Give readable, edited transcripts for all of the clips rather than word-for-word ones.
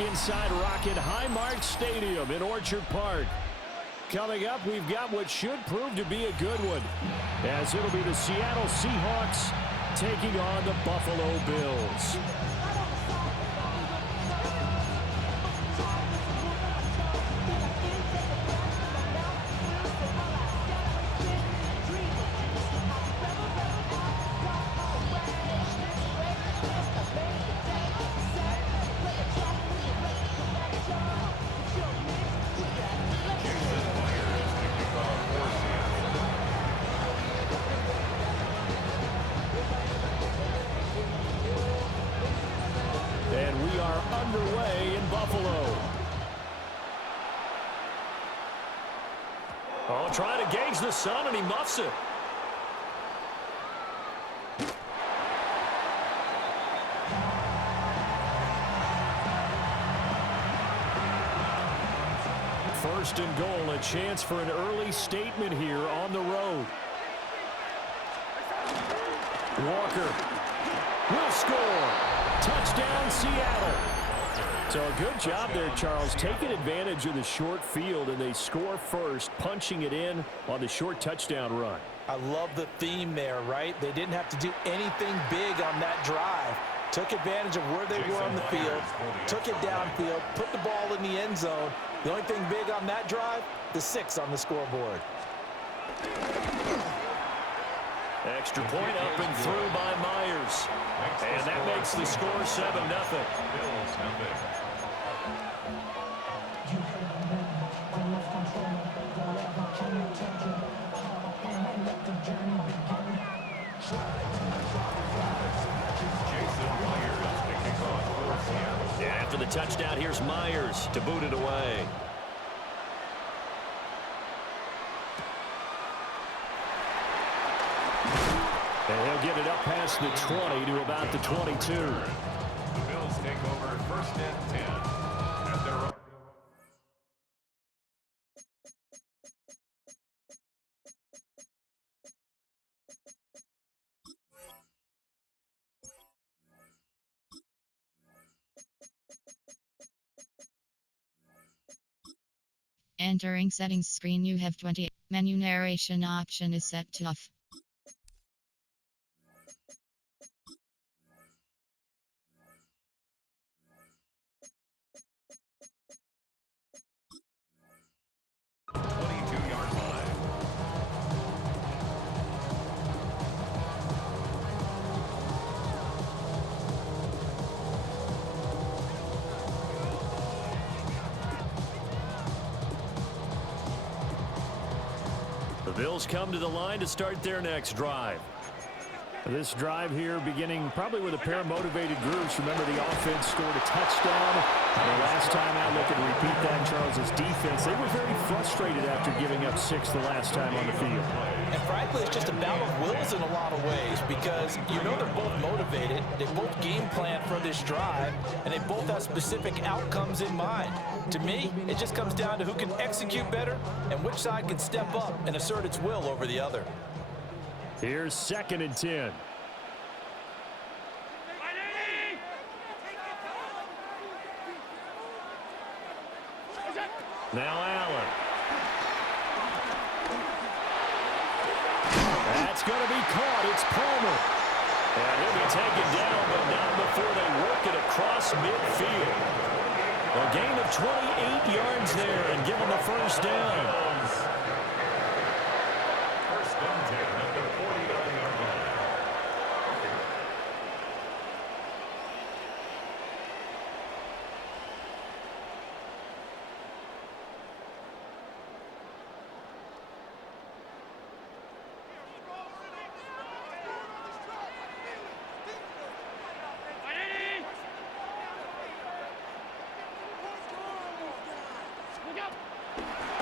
Inside Rocket Highmark Stadium in Orchard Park. Coming up, we've got what should prove to be a good one, as it'll be the Seattle Seahawks taking on the Buffalo Bills. And we are underway in Buffalo. Oh, trying to gauge the sun, and he muffs it. First and goal, a chance for an early statement here on the road. Walker will score. Touchdown, Seattle. So a good job there, Charles, taking advantage of the short field, and they score first, punching it in on the short touchdown run. I love the theme there, right? They didn't have to do anything big on that drive. Took advantage of where they were on the field, took it downfield, put the ball in the end zone. The only thing big on that drive, the 6 on the scoreboard. Extra point up and through by Myers. And that makes the score 7-0. After the touchdown, here's Myers to boot it away. And he'll get it up past the 20 to about the 22. The Bills take over 1st and 10 at their own. Entering settings screen, you have 20. Menu narration option is set to off. The Bills come to the line to start their next drive. This drive here beginning probably with a pair of motivated groups. Remember, the offense scored a touchdown. And the last time out, look and repeat that, Charles' defense. They were very frustrated after giving up 6 the last time on the field. And frankly, it's just a battle of wills in a lot of ways, because you know they're both motivated, they both game plan for this drive, and they both have specific outcomes in mind. To me, it just comes down to who can execute better and which side can step up and assert its will over the other. Here's 2nd and 10. Now Allen. That's going to be caught. It's Palmer. And he'll be taken down, but not before they work it across midfield. A gain of 28 yards there and give them the first down. First and 10 at their 49-yard line.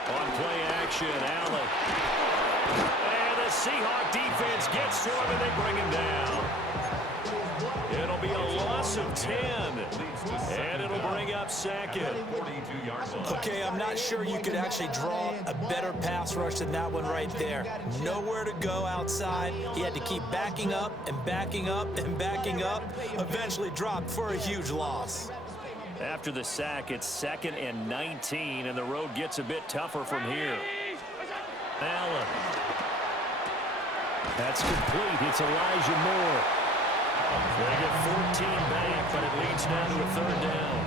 On play action, Allen. And the Seahawk defense gets to him, and they bring him down. It'll be a loss of 10. And it'll bring up 2nd. Okay, I'm not sure you could actually draw a better pass rush than that one right there. Nowhere to go outside. He had to keep backing up and backing up and backing up. Eventually dropped for a huge loss. After the sack, it's 2nd and 19, and the road gets a bit tougher from here. Allen. That's complete. It's Elijah Moore. They get 14 back, but it leads now to a 3rd down.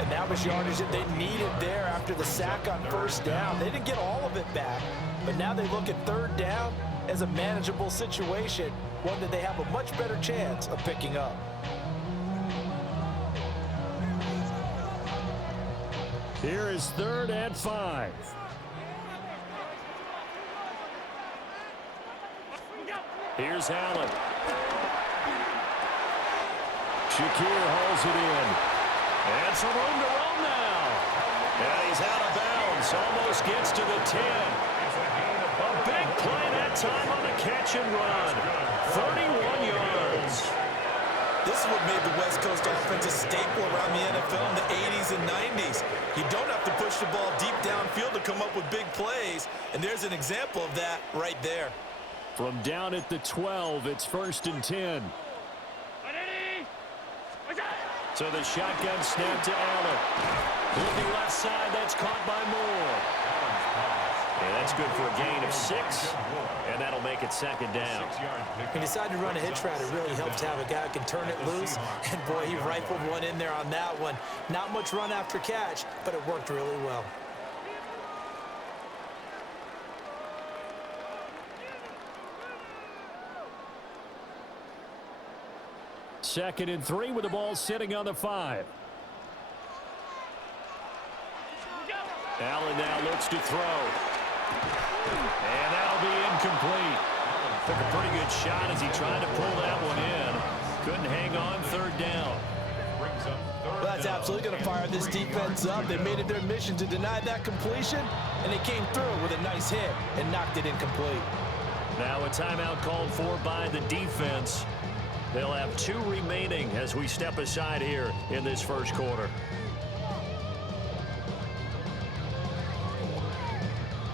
And that was yardage that they needed there after the sack on 1st down. They didn't get all of it back, but now they look at 3rd down as a manageable situation, one that they have a much better chance of picking up. Here is 3rd and 5. Here's Allen. Shakir hauls it in. And some room to run now. And he's out of bounds. Almost gets to the 10. A big play that time on the catch and run. 31 yards. This is what made the West Coast offense a staple around the NFL in the 80s and 90s. You don't have to push the ball deep downfield to come up with big plays, and there's an example of that right there. From down at the 12, it's 1st and 10. So the shotgun snap to Allen. Looking left side, that's caught by Moore. And that's good for a gain of 6, and that'll make it 2nd down. He decided to run a hitch route. It really helps to have a guy who can turn it loose, and boy, he rifled one in there on that one. Not much run after catch, but it worked really well. Second and 3 with the ball sitting on the 5. Allen now looks to throw. And that'll be incomplete. Took a pretty good shot as he tried to pull that one in. Couldn't hang on. 3rd down. Well, that's absolutely going to fire this defense up. They made it their mission to deny that completion, and they came through with a nice hit and knocked it incomplete. Now a timeout called for by the defense. They'll have 2 remaining as we step aside here in this 1st quarter.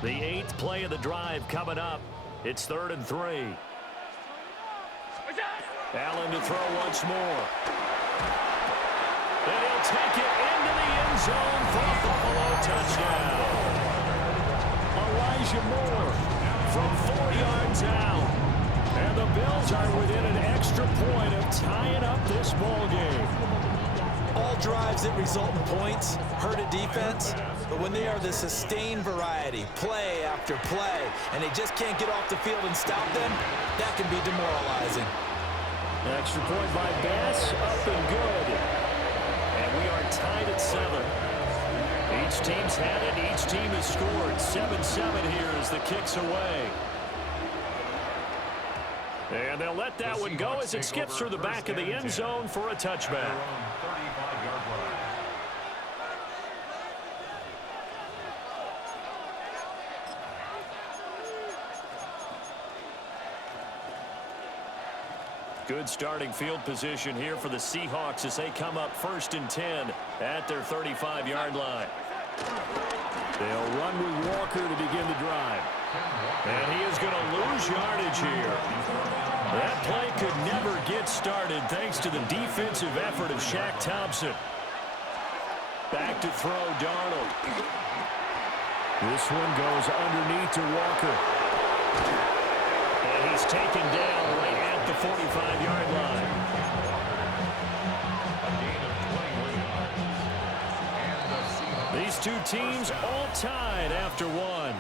The 8th play of the drive coming up. It's 3rd and 3. Allen to throw once more. And he'll take it into the end zone for a Buffalo touchdown. Elijah Moore from 4 yards out. And the Bills are within an extra point of tying up this ball game. All drives that result in points hurt a defense, but when they are the sustained variety, play after play, and they just can't get off the field and stop them, that can be demoralizing. Extra point by Bass, up and good. And we are tied at 7. Each team's had it, each team has scored. 7-7 here as the kick's away. And they'll let that one go as it skips through the back of the end zone for a touchback. Good starting field position here for the Seahawks as they come up 1st and 10 at their 35-yard line. They'll run with Walker to begin the drive. And he is going to lose yardage here. That play could never get started thanks to the defensive effort of Shaq Thompson. Back to throw, Darnold. This one goes underneath to Walker. And he's taken down right at the 45-yard line. These two teams all tied after one.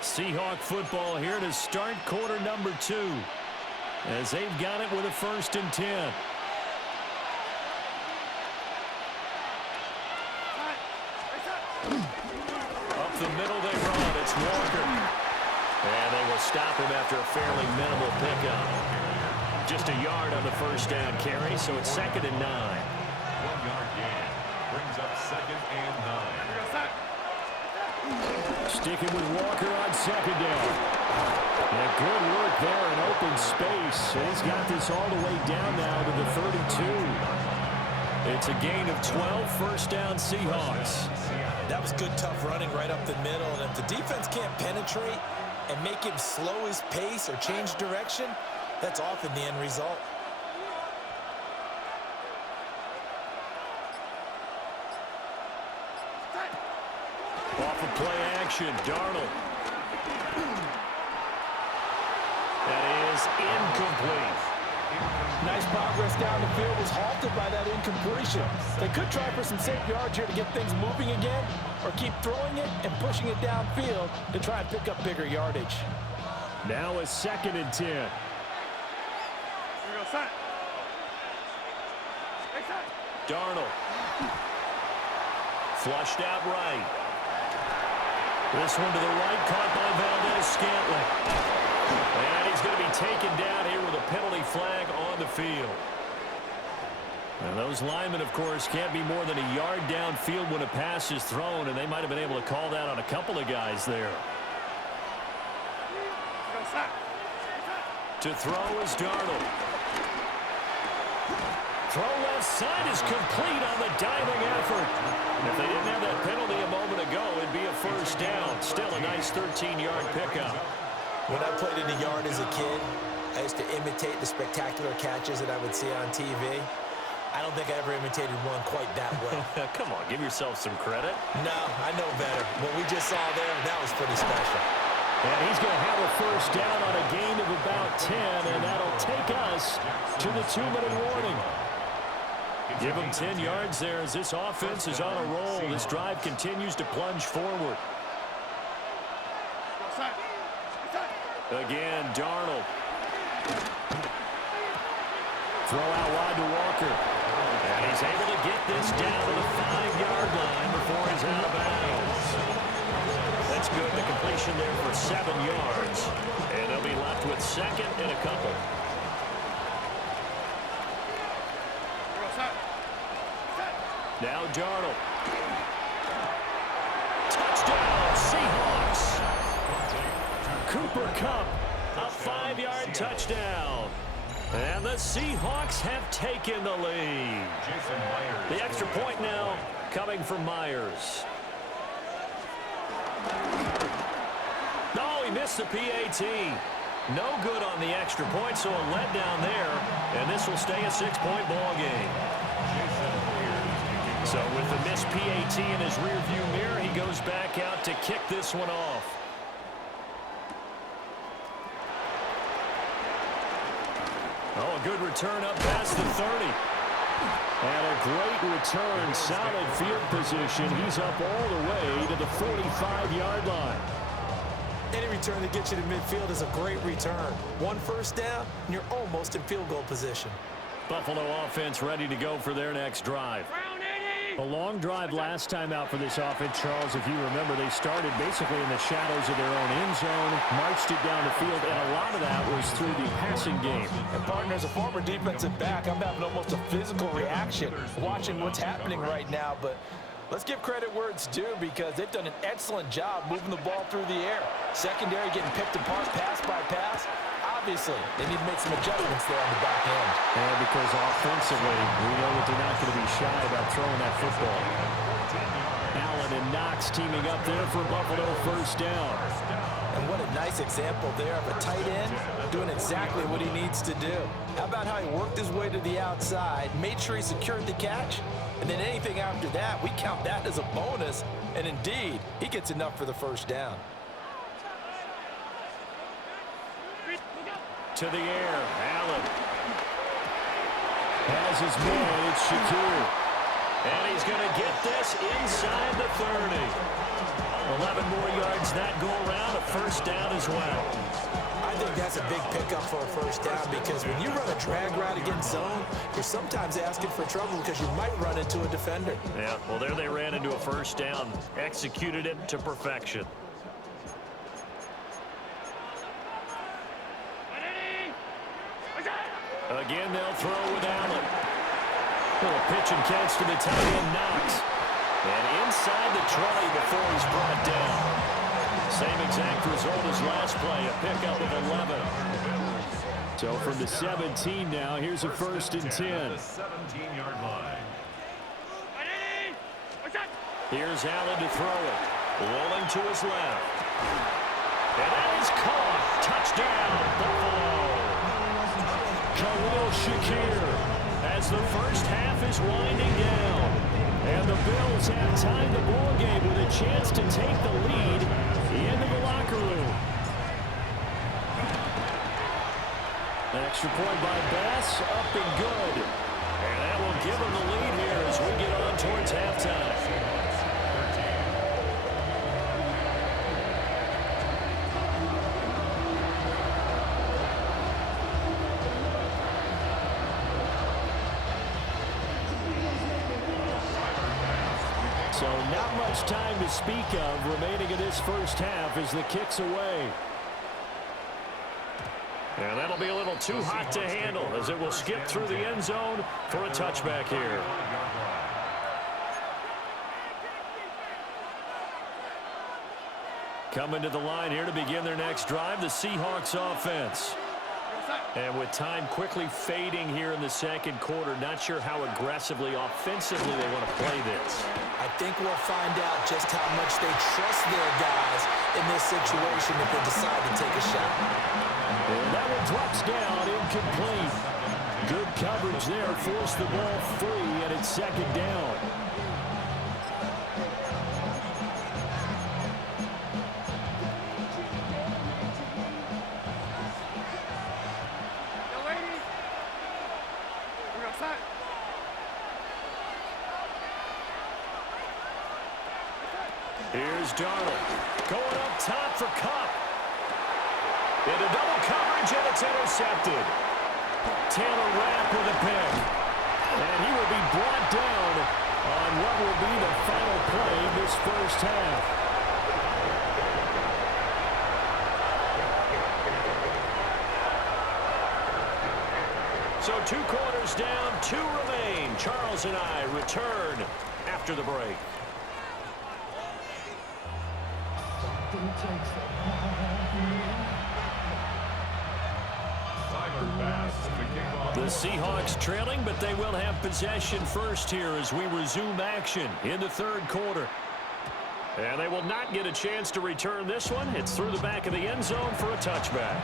Seahawk football here to start quarter number 2 as they've got it with a 1st and 10. Up the middle they run. It's Walker. And they will stop him after a fairly minimal pickup. Just a yard on the 1st down carry, so it's 2nd and 9. 1-yard gain brings up 2nd and 9. Sticking with Walker on 2nd down. And good work there in open space. He's got this all the way down now to the 32. It's a gain of 12, 1st down Seahawks. That was good, tough running right up the middle. And if the defense can't penetrate and make him slow his pace or change direction, that's often the end result. play action. Darnold. That is incomplete. Nice progress down the field, was halted by that incompletion. They could try for some safe yards here to get things moving again, or keep throwing it and pushing it downfield to try and pick up bigger yardage. Now a 2nd and 10. Here we go, set. Darnold. Flushed out right. This one to the right, caught by Valdez-Scantling. And he's going to be taken down here with a penalty flag on the field. And those linemen, of course, can't be more than a yard downfield when a pass is thrown, and they might have been able to call that on a couple of guys there. To throw is Darnold. Throw left side is complete on the diving effort. If they didn't have that penalty a moment ago, it'd be a first down. Still a nice 13-yard pickup. When I played in the yard as a kid, I used to imitate the spectacular catches that I would see on TV. I don't think I ever imitated one quite that well. Come on, give yourself some credit. No, I know better. What we just saw there, that was pretty special. And he's going to have a first down on a gain of about 10, and that'll take us to the 2-minute warning. Give him 10 yards there as this offense is on a roll. This drive continues to plunge forward. Again, Darnold. Throw out wide to Walker. And he's able to get this down to the 5-yard line before he's out of bounds. That's good. The completion there for 7 yards. And they'll be left with 2nd and a couple. Now Darnold. Touchdown, Seahawks. Cooper Kupp, a 5-yard touchdown. And the Seahawks have taken the lead. The extra point now coming from Myers. No, he missed the PAT. No good on the extra point, so a letdown there. And this will stay a 6-point ball game. So with the missed PAT in his rearview mirror, he goes back out to kick this one off. Oh, a good return up past the 30. And a great return, solid field position. He's up all the way to the 45-yard line. Any return that gets you to midfield is a great return. One first down, and you're almost in field goal position. Buffalo offense ready to go for their next drive. A long drive last time out for this offense, Charles. If you remember, they started basically in the shadows of their own end zone, marched it down the field, and a lot of that was through the passing game. And partner, as a former defensive back, I'm having almost a physical reaction watching what's happening right now. But let's give credit where it's due, because they've done an excellent job moving the ball through the air. Secondary getting picked apart pass by pass. Obviously, they need to make some adjustments there on the back end. And because offensively, we know that they're not going to be shy about throwing that football. Allen and Knox teaming up there for Buffalo first down. And what a nice example there of a tight end doing exactly what he needs to do. How about how he worked his way to the outside, made sure he secured the catch, and then anything after that, we count that as a bonus. And indeed, he gets enough for the first down. To the air, Allen has his man, it's Shakir. And he's going to get this inside the 30. 11 more yards that go around, a first down as well. I think that's a big pickup for a first down, because when you run a drag route against zone, you're sometimes asking for trouble because you might run into a defender. Yeah, well, there they ran into a first down, executed it to perfection. Again, they'll throw with Allen. A pitch and catch to the tight end, Knox. And inside the 20 before he's brought down. Same exact result as last play, a pickup of 11. So from the 17 now, here's a first and 10. 17-yard line. Here's Allen to throw it. Rolling to his left. And that is caught. Touchdown, Buffalo. Khalil Shakir as the first half is winding down. And the Bills have tied the ball game with a chance to take the lead into the locker room. An extra point by Bass, up and good. And that will give them the lead here as we get on towards halftime. So not much time to speak of remaining in this first half as the kick's away. And that'll be a little too hot to handle as it will skip through the end zone for a touchback here. Coming to the line here to begin their next drive, the Seahawks offense. And with time quickly fading here in the second quarter, not sure how aggressively, offensively they want to play this. I think we'll find out just how much they trust their guys in this situation if they decide to take a shot. And that one drops down, incomplete. Good coverage there, forced the ball free, and it's second down. Here's Darnold going up top for Cup. Into double coverage, and it's intercepted. Taylor Rapp with a pick. And he will be brought down on what will be the final play of this first half. So 2 quarters down, 2 remain. Charles and I return after the break. The Seahawks trailing, but they will have possession first here as we resume action in the third quarter. And they will not get a chance to return this one. It's through the back of the end zone for a touchback.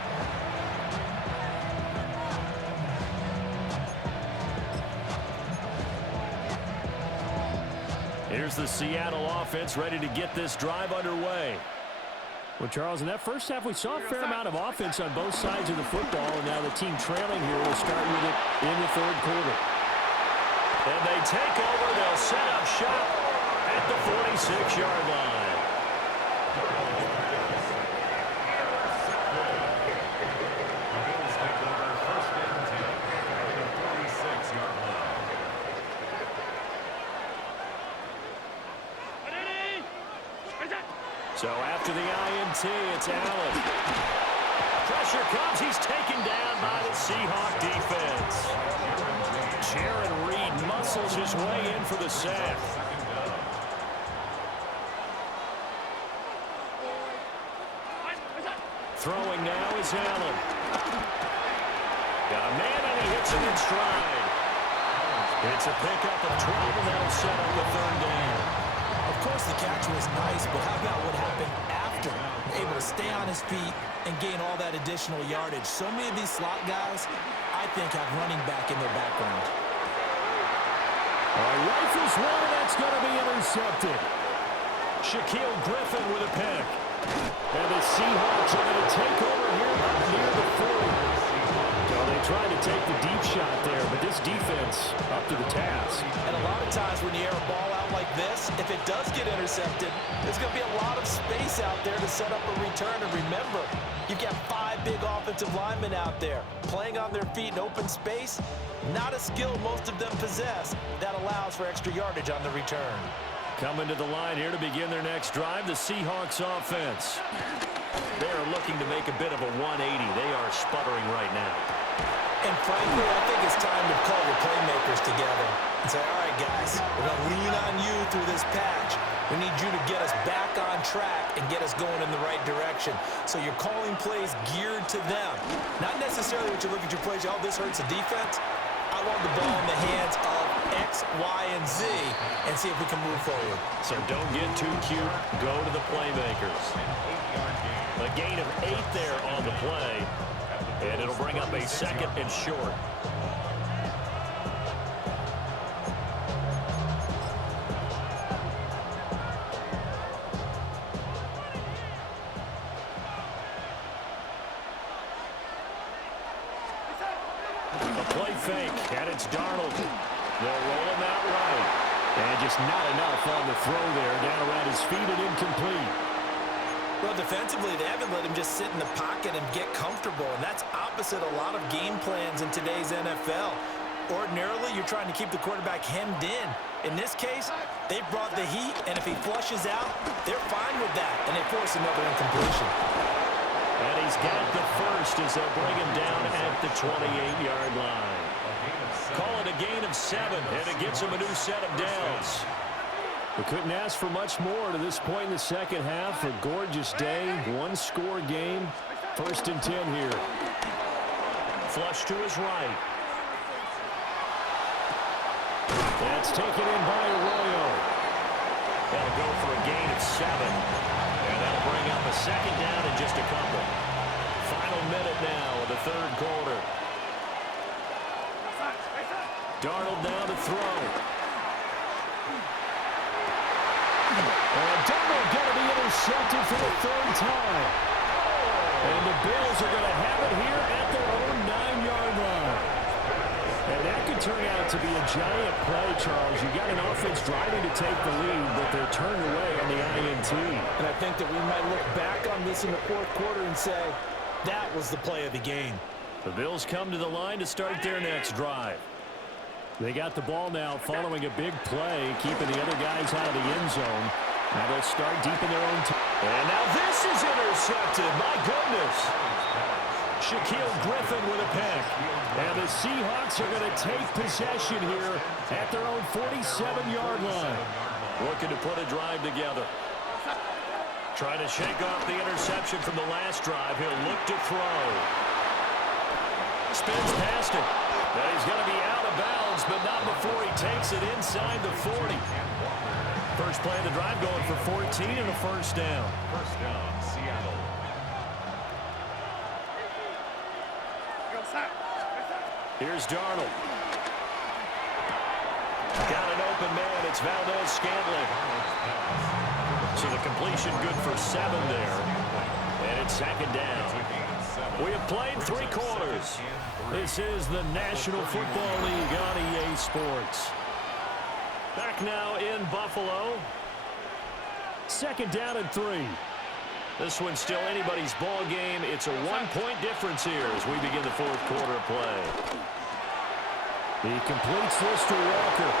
Here's the Seattle offense ready to get this drive underway. Well, Charles, in that first half, we saw a fair amount of offense on both sides of the football, and now the team trailing here will start with it in the third quarter. And they take over. They'll set up shop at the 46-yard line. So after the INT, it's Allen. Pressure comes. He's taken down by the Seahawk defense. Jaron Reed muscles his way in for the sack. Throwing now is Allen. Got a man, and he hits it in stride. It's a pickup of 12, and that'll set up the third down. Of course, the catch was nice, but how about what happened after? Able to stay on his feet and gain all that additional yardage. So many of these slot guys, I think, have running back in their background. Rifles one, and that's going to be intercepted. Shaquille Griffin with a pick. And the Seahawks are going to take over here up near the 40. So they tried to take the deep shot there, but this defense up to the task. And a lot of times when you air a ball out like this, if it does get intercepted, there's going to be a lot of space out there to set up a return. And remember, you've got 5 big offensive linemen out there playing on their feet in open space. Not a skill most of them possess that allows for extra yardage on the return. Coming to the line here to begin their next drive, the Seahawks offense. They're looking to make a bit of a 180. They are sputtering right now. And frankly, I think it's time to call your playmakers together and say, all right, guys, we're going to lean on you through this patch. We need you to get us back on track and get us going in the right direction. So you're calling plays geared to them. Not necessarily what you look at your plays, oh, this hurts the defense. I want the ball in the hands of X, Y, and Z and see if we can move forward. So don't get too cute. Go to the playmakers. A gain of 8 there on the play. And it'll bring up a 2nd and short. fake, and it's Darnold. They'll roll him out right. And just not enough on the throw there. Down around his feet and incomplete. Well, defensively, they haven't let him just sit in the pocket and get comfortable, and that's opposite a lot of game plans in today's NFL. Ordinarily, you're trying to keep the quarterback hemmed in. In this case, they brought the heat, and if he flushes out, they're fine with that, and they force another incompletion. And he's got the first as they'll bring him down at the 28-yard line. Call it a gain of 7, and it gets him a new set of downs. We couldn't ask for much more to this point in the second half. A gorgeous day, one-score game. 1st and 10 here. Flush to his right. That's taken in by Arroyo. That'll go for a gain of 7. And that'll bring up a second down in just a couple. Final minute now of the third quarter. Darnold now to throw. And Darnold going to be intercepted for the 3rd time. And the Bills are going to have it here at their own 9-yard line. And that could turn out to be a giant play, Charles. You got an offense driving to take the lead, but they're turned away on the INT. And I think that we might look back on this in the 4th quarter and say, that was the play of the game. The Bills come to the line to start their next drive. They got the ball now following a big play, keeping the other guys out of the end zone. Now they'll start deep in their own and now this is intercepted. My goodness. Shaquille Griffin with a pick. And the Seahawks are going to take possession here at their own 47-yard line. Looking to put a drive together. Trying to shake off the interception from the last drive. He'll look to throw. Spins past it. But he's going to be out of bounds, but not before he takes it inside the 40. First play of the drive going for 14 and a first down. First down, Seattle. Here's Darnold. Got an open man. It's Valdez-Scantling. So the completion good for 7 there. And it's second down. We have played 3 quarters. This is the National Football League on EA Sports. Back now in Buffalo. Second down and 3. This one's still anybody's ball game. It's a 1-point difference here as we begin the 4th quarter of play. He completes this to Walker.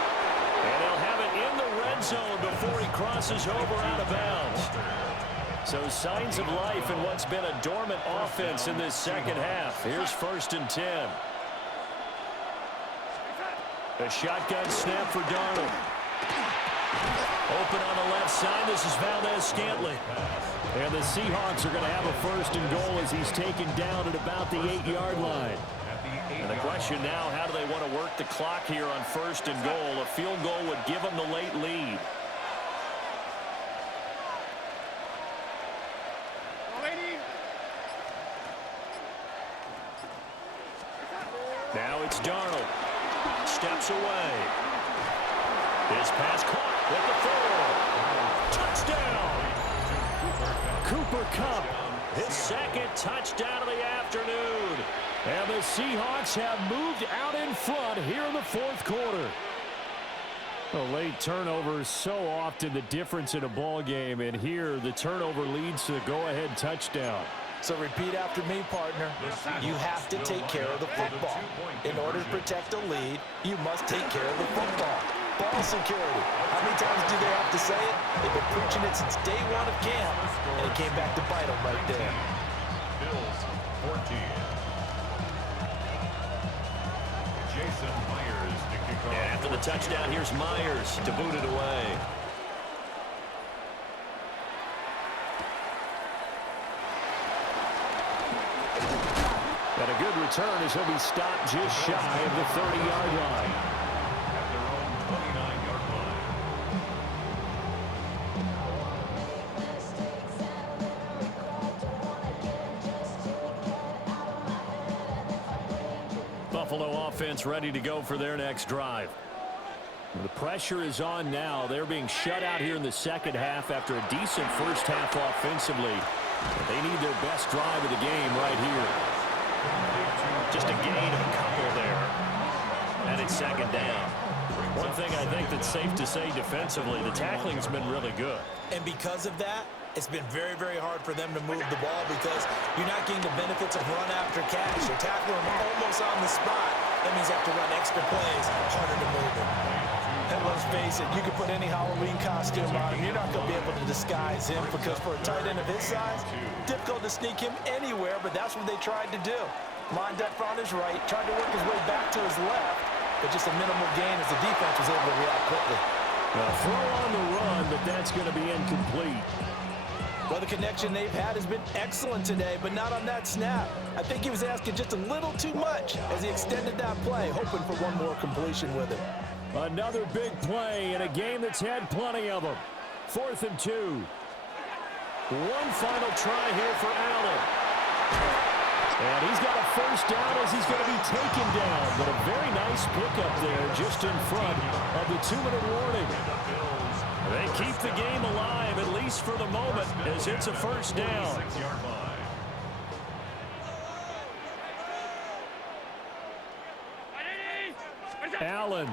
And he'll have it in the red zone before he crosses over out of bounds. So signs of life in what's been a dormant offense in this second half. Here's 1st and 10. A shotgun snap for Darnold. Open on the left side. This is Valdez-Scantling. And the Seahawks are going to have a 1st and goal as he's taken down at about the 8-yard line. And the question now, how do they want to work the clock here on 1st and goal? A field goal would give them the late lead. Now it's Darnold. Steps away. His pass caught with the throw. Touchdown! Cooper Kupp, his 2nd touchdown of the afternoon. And the Seahawks have moved out in front here in the 4th quarter. A late turnover is so often the difference in a ball game, and here the turnover leads to the go-ahead touchdown. So repeat after me, partner. You have to take care of the football. In order to protect the lead, you must take care of the football. Ball security. How many times do they have to say it? They've been preaching it since day 1 of camp, and it came back to bite them right there. Bills 14. Jason Myers to kick off. And after the touchdown, here's Myers to boot it away. And a good return as he'll be stopped just shy of the 30-yard line. At their own 29-yard line. Buffalo offense ready to go for their next drive. The pressure is on now. They're being shut out here in the second half after a decent first half offensively. They need their best drive of the game right here. Just a gain of a couple there. and it's second down. One thing I think that's safe to say defensively, the tackling's been really good. And because of that, it's been very, very hard for them to move the ball because you're not getting the benefits of run after catch. You're tackling them almost on the spot. That means you have to run extra plays, harder to move it. And let's face it, you can put any Halloween costume on him. You're not going to be able to disguise him because for a tight end of his size, difficult to sneak him anywhere, but that's what they tried to do. Lined up on his right, tried to work his way back to his left, but just a minimal gain as the defense was able to react quickly. Well, throw on the run, but that's going to be incomplete. Well, the connection they've had has been excellent today, but not on that snap. I think he was asking just a little too much as he extended that play, hoping for one more completion with it. Another big play in a game that's had plenty of them. 4th and 2. One final try here for Allen. And he's got a first down as he's going to be taken down. But a very nice pickup there just in front of the 2-minute warning. They keep the game alive, at least for the moment, as it's a first down. Allen.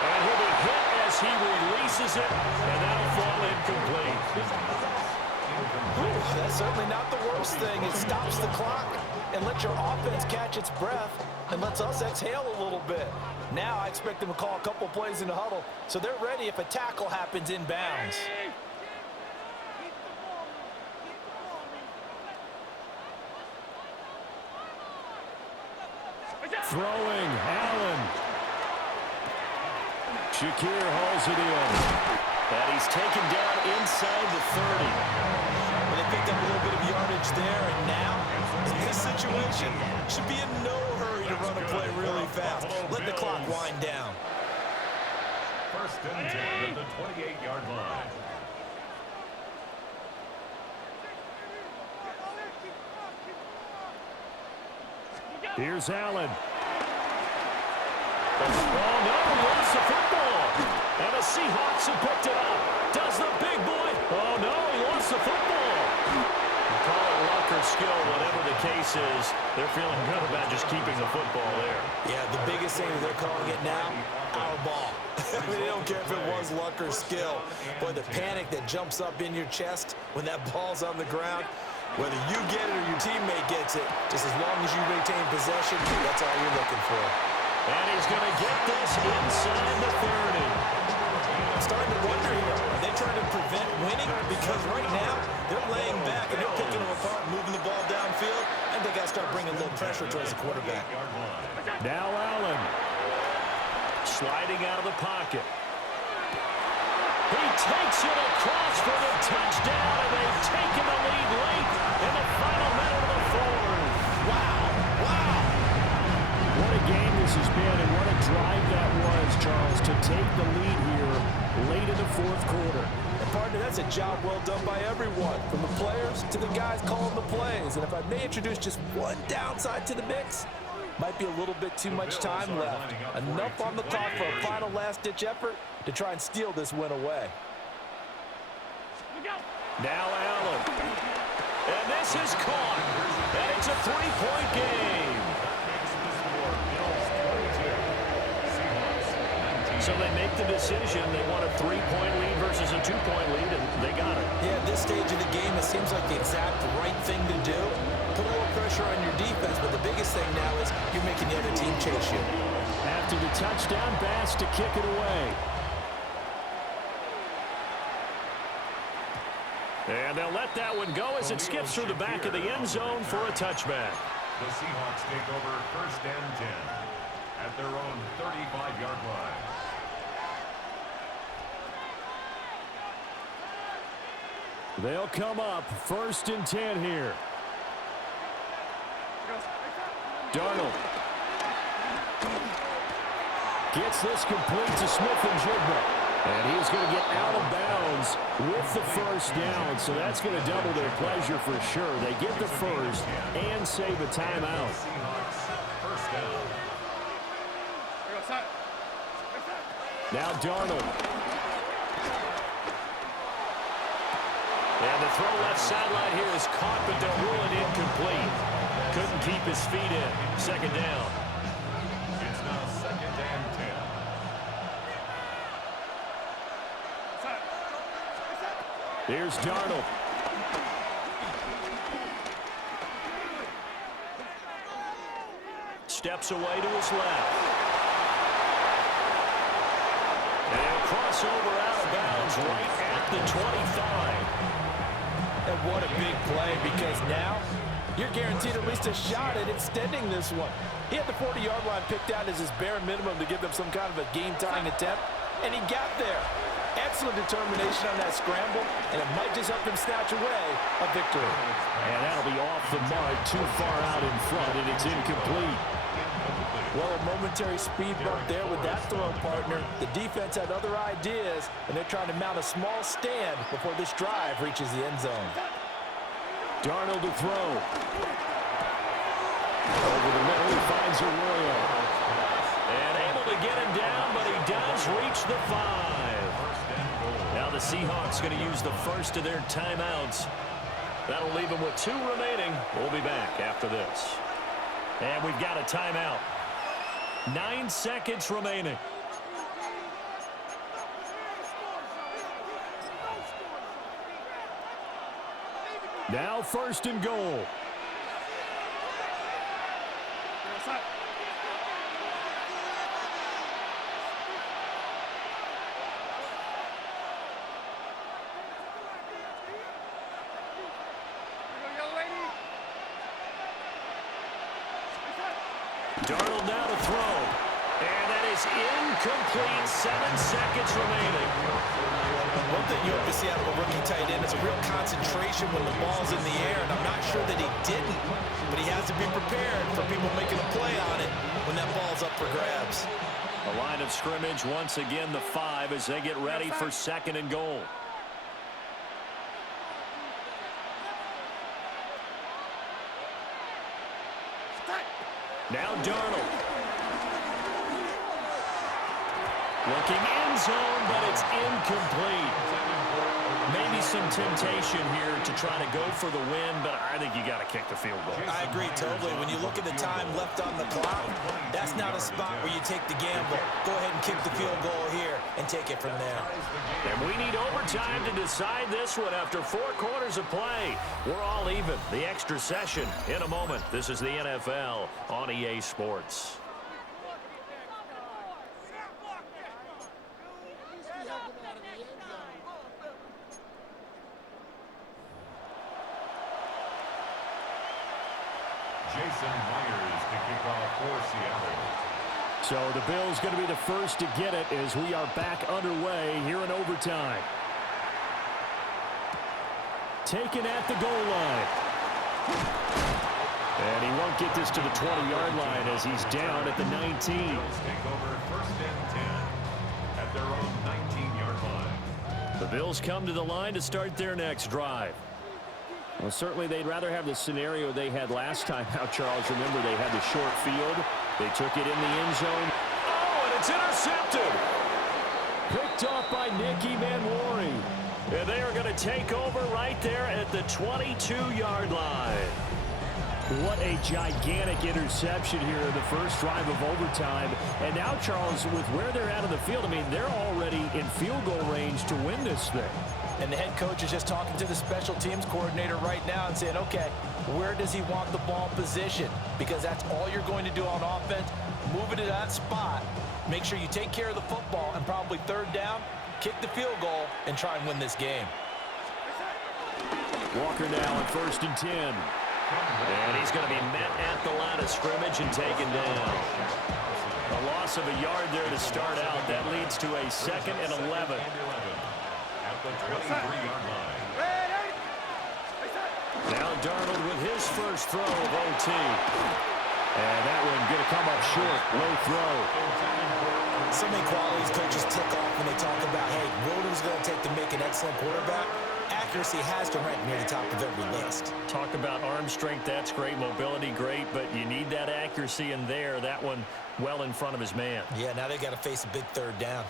And he'll be hit as he releases it, and that'll fall incomplete. That's certainly not the worst thing. It stops the clock and lets your offense catch its breath and lets us exhale a little bit. Now I expect them to call a couple plays in the huddle, so they're ready if a tackle happens inbounds. Throwing, Allen. Shakir hauls it in. And he's taken down inside the 30. Well, they picked up a little bit of yardage there, and now, in this situation, should be in no hurry to run a play really fast. Let the clock wind down. 1st and 10 at the 28-yard line. Here's Allen. Oh, no, he lost the football. And the Seahawks have picked it up. Does the big boy. Oh, no, he lost the football. You call it luck or skill, whatever the case is. They're feeling good about just keeping the football there. Yeah, the biggest thing that they're calling it now, our ball. I mean, they don't care if it was luck or skill. Boy, the panic that jumps up in your chest when that ball's on the ground, whether you get it or your teammate gets it, just as long as you retain possession, that's all you're looking for. And he's going to get this inside the 30. I'm starting to wonder here, are they trying to prevent winning? Because right now, they're laying back and they're picking them apart, moving the ball downfield, and they got to start bringing a little pressure towards the quarterback. Now Allen. Sliding out of the pocket. He takes it across for the touchdown, and they've taken the lead late in the final minute of the 4th. Wow, wow. What a game this has been, and what a drive that was, Charles, to take the lead here late in the 4th quarter. And partner, that's a job well done by everyone, from the players to the guys calling the plays. And if I may introduce just one downside to the mix, might be a little bit too much time left. Enough on the clock for a final last-ditch effort to try and steal this win away. Now Allen. And this is caught. And it's a 3-point game. So they make the decision. They want a 3-point lead versus a 2-point lead, and they got it. Yeah, at this stage of the game, it seems like the exact right thing to do. Put a little pressure on your defense, but the biggest thing now is you're making the other team chase you. After the touchdown, Bass to kick it away. And they'll let that one go as it skips through the back of the end zone for a touchback. The Seahawks take over 1st and 10 at their own 35-yard line. They'll come up 1st and 10 here. Darnold gets this complete to Smith-Njigba. And he's going to get out of bounds with the first down. So that's going to double their pleasure for sure. They get the first and save a timeout. Now Darnold. And the throw left sideline here is caught, but they'll rule it incomplete. Couldn't keep his feet in. 2nd down. Here's Darnold. Steps away to his left. And he'll cross over out of bounds right at the 25. And what a big play, because now you're guaranteed at least a shot at extending this one. He had the 40-yard line picked out as his bare minimum to give them some kind of a game-tying attempt, and he got there. Excellent determination on that scramble, and it might just help him snatch away a victory. And that'll be off the mark, too far out in front, and it's incomplete. Well, a momentary speed bump there with that throw, partner. The defense had other ideas, and they're trying to mount a small stand before this drive reaches the end zone. Darnold to throw. Over the middle, he finds Arroyo. And able to get him down, but he does reach the 5. Now the Seahawks going to use the first of their timeouts. That'll leave them with 2 remaining. We'll be back after this. And we've got a timeout. 9 seconds remaining. Now 1st and goal. Darnold now to throw. And that is incomplete. 7 seconds remaining. One thing you have to see out of a rookie tight end is a real concentration when the ball's in the air, and I'm not sure that he didn't, but he has to be prepared for people making a play on it when that ball's up for grabs. The line of scrimmage once again the 5 as they get ready for 2nd and goal. Now Darnold. Looking end zone, but it's incomplete. Maybe some temptation here to try to go for the win, but I think you got to kick the field goal. I agree totally. When you look at the time left on the clock, that's not a spot where you take the gamble. Go ahead and kick the field goal here and take it from there. And we need overtime to decide this one after 4 quarters of play. We're all even. The extra session in a moment. This is the NFL on EA Sports. Jason Myers to kick off for Seattle. So the Bills going to be the first to get it as we are back underway here in overtime. Taken at the goal line. And he won't get this to the 20-yard line as he's down at the 19. Bills take over 1st and 10 at their own 19-yard line. The Bills come to the line to start their next drive. Well, certainly they'd rather have the scenario they had last time out, Charles. Remember, they had the short field. They took it in the end zone. Oh, and it's intercepted. Picked off by Nicky Manwari. And they are going to take over right there at the 22-yard line. What a gigantic interception here in the first drive of overtime. And now, Charles, with where they're at on the field, I mean, they're already in field goal range to win this thing. And the head coach is just talking to the special teams coordinator right now and saying, okay, where does he want the ball positioned? Because that's all you're going to do on offense. Move it to that spot. Make sure you take care of the football, and probably 3rd down, kick the field goal, and try and win this game. Walker now on 1st and 10. And he's going to be met at the line of scrimmage and taken down. A loss of a yard there to start out. That leads to a 2nd and 11. At the 23-yard line. Now Darnold with his first throw of OT. And that one going to come up short. Low throw. So many qualities coaches tick off when they talk about, hey, what is going to take to make an excellent quarterback? Accuracy has to rank near the top of every list. Talk about arm strength, that's great. Mobility, great. But you need that accuracy in there. That one well in front of his man. Yeah, now they've got to face a big 3rd down.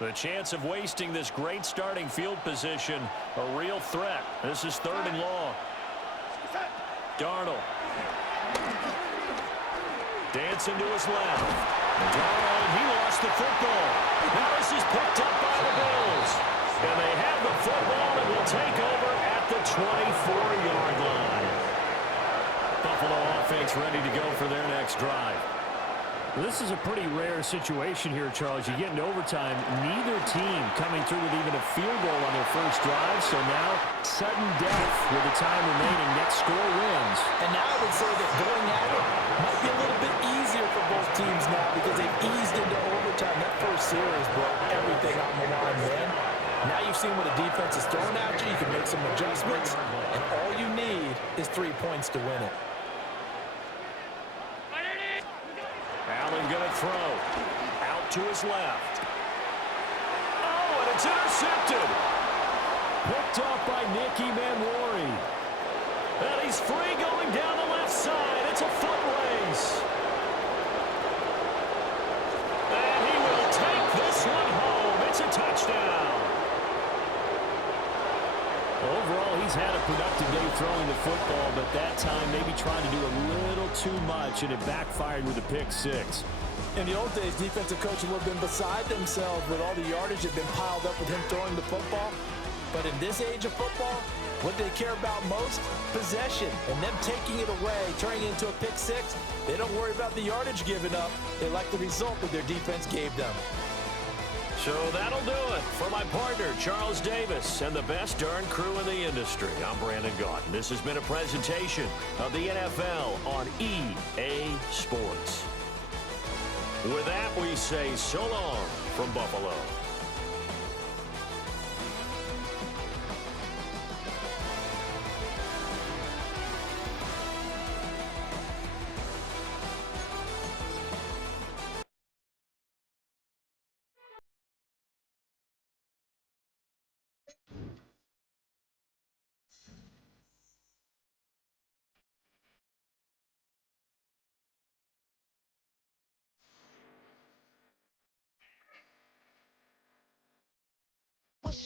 The chance of wasting this great starting field position, a real threat. This is 3rd and long. Darnold. Dancing to his left. Oh, he lost the football. Now this is picked up by the Bills. And they have the football and will take over at the 24-yard line. Buffalo offense ready to go for their next drive. This is a pretty rare situation here, Charles. You get into overtime, neither team coming through with even a field goal on their first drive. So now, sudden death with the time remaining. Next score wins. And now I would say that going at it might be a little bit easier for both teams now because they've eased into overtime. That first series brought everything on the line then. Now you've seen what a defense is throwing at you. You can make some adjustments, and all you need is 3 points to win it. Allen going to throw. Out to his left. Oh, and it's intercepted. Picked off by Nicky Manwari. And he's free going down the left side. It's a foot race. And he will take this one home. It's a touchdown. Overall, he's had a productive day throwing the football, but that time maybe trying to do a little too much, and it backfired with a pick six. In the old days, defensive coaches would have been beside themselves with all the yardage that had been piled up with him throwing the football. But in this age of football, what they care about most? Possession. And them taking it away, turning it into a pick six, they don't worry about the yardage given up. They like the result that their defense gave them. So that'll do it for my partner, Charles Davis, and the best darn crew in the industry. I'm Brandon Gaudin. This has been a presentation of the NFL on EA Sports. With that, we say so long from Buffalo.